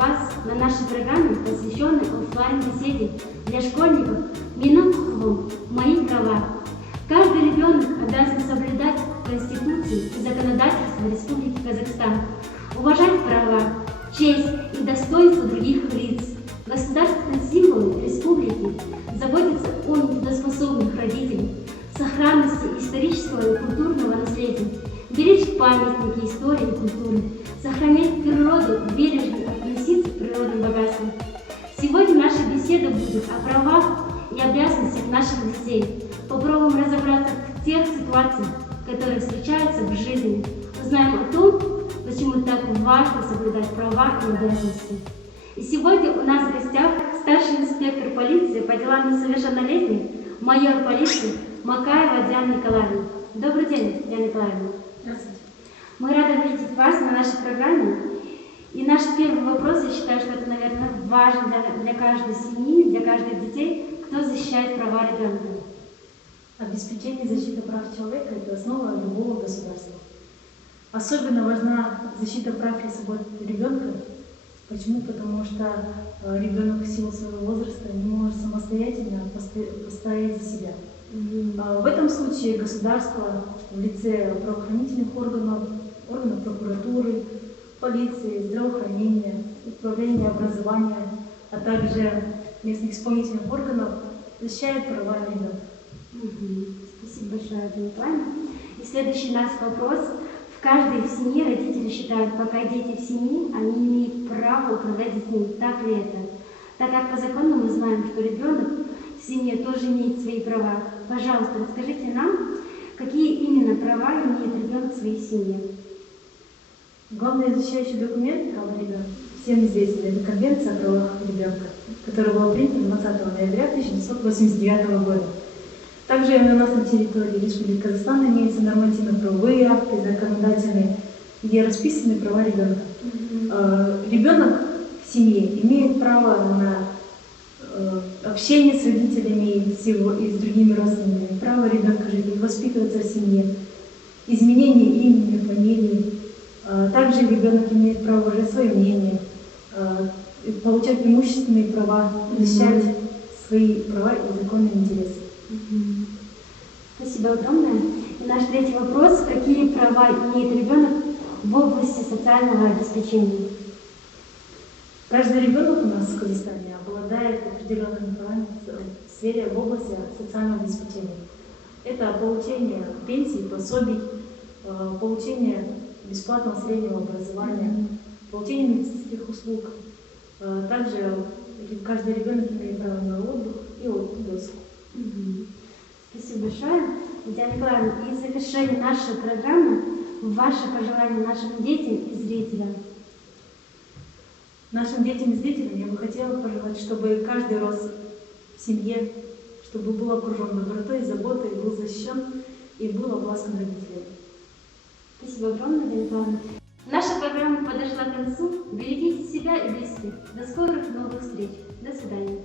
вас на нашей программе, посвященной оффлайн-беседе для школьников «Минутку мои права». Каждый ребенок обязан соблюдать Конституцию и законодательство Республики Казахстан, уважать права, честь и достоинство других лиц. Государственные символы республики заботятся о нетрудоспособных родителях, сохранности исторического и культурного наследия, беречь памятники истории и культуры, сохранять природу, бережно относиться к природным богатствам. Сегодня наша беседа будет о правах и обязанностях наших детей. Попробуем разобраться в тех ситуациях, которые встречаются в жизни. Узнаем о том, почему так важно соблюдать права и обязанности. И сегодня у нас в гостях старший инспектор полиции по делам несовершеннолетних, майор полиции Макаева Диана Николаевна. Добрый день, Диана Николаевна. Здравствуйте. Мы рады видеть вас на нашей программе. И наш первый вопрос, я считаю, что это, наверное, важно для каждой семьи, для каждых детей, кто защищает права ребенка. Обеспечение защиты прав человека – это основа любого государства. Особенно важна защита прав и свобод ребенка. Почему? Потому что ребенок в силу своего возраста не может самостоятельно постоять за себя. В этом случае государство в лице правоохранительных органов, органов прокуратуры, полиции, здравоохранения, управления образования, а также местных исполнительных органов защищает права ребенка. Спасибо большое, Диана Николаевна. И следующий наш вопрос. В каждой семье родители считают, пока дети в семье, они имеют право управлять детьми. Так ли это? Так как по закону мы знаем, что ребенок в семье тоже имеет свои права. Пожалуйста, расскажите нам, какие именно права имеет ребенок в своей семье. Главный защищающий документ права ребенка всем известен. Это Конвенция о правах ребенка, которая была принята 20 ноября 1989 года. Также у нас на территории Республики Казахстан имеются нормативно-правовые акты, законодательные, где расписаны права ребенка. Ребенок в семье имеет право на общение с родителями и с другими родственниками, право ребенка жить и воспитываться в семье, изменение имени, фамилии. Также ребенок имеет право выражать свое мнение, получать преимущественные права, защищать свои права и законные интересы. Спасибо огромное. И наш третий вопрос. Какие права имеет ребенок в области социального обеспечения? Каждый ребенок у нас в Казахстане обладает определенными правами в сфере в области социального обеспечения. Это получение пенсий, пособий, получение бесплатного среднего образования, получение медицинских услуг. Также каждый ребенок имеет право на отдых и досуг. Спасибо большое, Диана Николаевна. И в завершении нашей программы ваши пожелания нашим детям и зрителям. Нашим детям и зрителям я бы хотела пожелать, чтобы каждый рос в семье, чтобы был окружен добротой, заботой, был защищен и был обласкан родителями. Спасибо огромное, Диана Николаевна. Наша программа подошла к концу. Берегите себя и близких. До скорых новых встреч. До свидания.